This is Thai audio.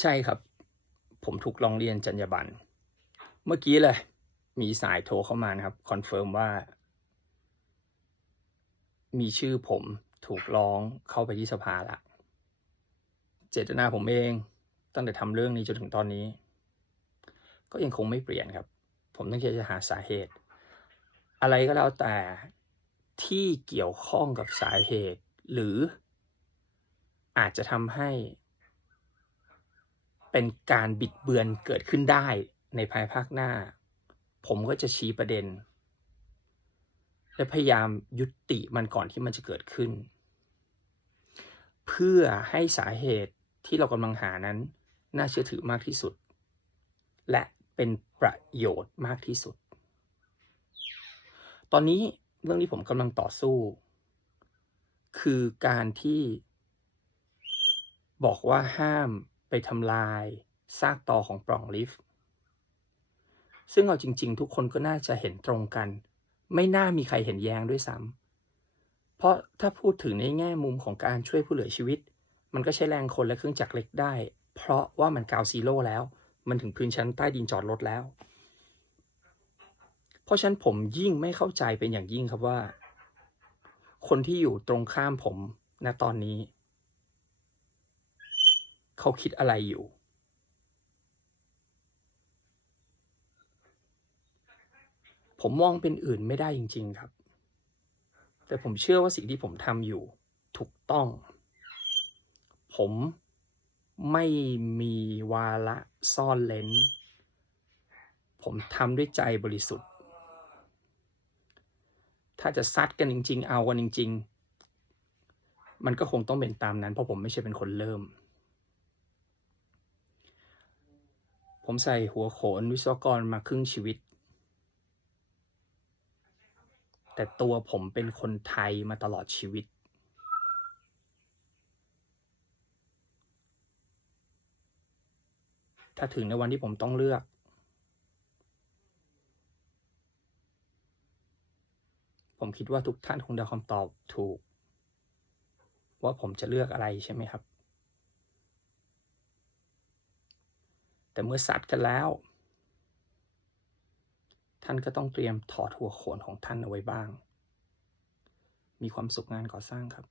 ใช่ครับ ผมถูกร้องเรียนจรรยาบรรณเมื่อกี้เลย มีสายโทรเข้ามานะครับ คอนเฟิร์มว่า มีชื่อผมถูกร้องเข้าไปที่สภาละ เจตนาผมเองตั้งแต่ทำเรื่องนี้จนถึงตอนนี้ ก็ยังคงไม่เปลี่ยนครับ ผมต้องการจะหาสาเหตุ อะไรก็แล้วแต่ที่เกี่ยวข้องกับสาเหตุ หรืออาจจะทำให้ เป็นการบิดเบือนเกิดขึ้นได้ในภายภาคหน้า ผมก็จะชี้ประเด็น และพยายามยุติมันก่อนที่มันจะเกิดขึ้น เพื่อให้สาเหตุที่เรากำลังหานั้น น่าเชื่อถือมากที่สุด และเป็นประโยชน์มากที่สุด ตอนนี้เรื่องที่ผมกำลังต่อสู้ คือการที่บอกว่าห้าม ไปทำลายซากตอของปล่องลิฟต์ ซึ่งเอาจริง ๆ ทุกคนก็น่าจะเห็นตรงกัน ไม่น่ามีใครเห็นแย้งด้วยซ้ำเพราะถ้าพูดถึงในแง่มุมของการช่วยผู้เหลือชีวิต มันก็ใช้แรงคนและเครื่องจักรเล็กได้ เพราะว่ามันกาวซีโร่แล้ว มันถึงพื้นชั้นใต้ดินจอดรถแล้ว เพราะฉะนั้นผมยิ่งไม่เข้าใจเป็นอย่างยิ่งครับว่า คนที่อยู่ตรงข้ามผมณตอนนี้ เขาคิดอะไรอยู่ ผมมองเป็นอื่นไม่ได้จริง ๆครับ แต่ผมเชื่อว่าสิ่งที่ผมทำอยู่ถูกต้อง ผมไม่มีวาระซ่อนเลนผมทำด้วยใจบริสุทธิ์ ถ้าจะซัดกันจริง ๆ เอากันจริง ๆ มันก็คงต้องเป็นตามนั้น เพราะผมไม่ใช่เป็นคนเริ่ม ผมใส่หัวโขนวิศวกรมาครึ่งชีวิต แต่ตัวผมเป็นคนไทยมาตลอดชีวิต ถ้าถึงในวันที่ผมต้องเลือก ผมคิดว่าทุกท่านคงได้คำตอบถูก ว่าผมจะเลือกอะไรใช่ไหมครับ แต่เมื่อสัตว์กันแล้ว ท่านก็ต้องเตรียมถอดหัวโขนของท่านเอาไว้บ้าง มีความสุขงานก่อสร้างครับ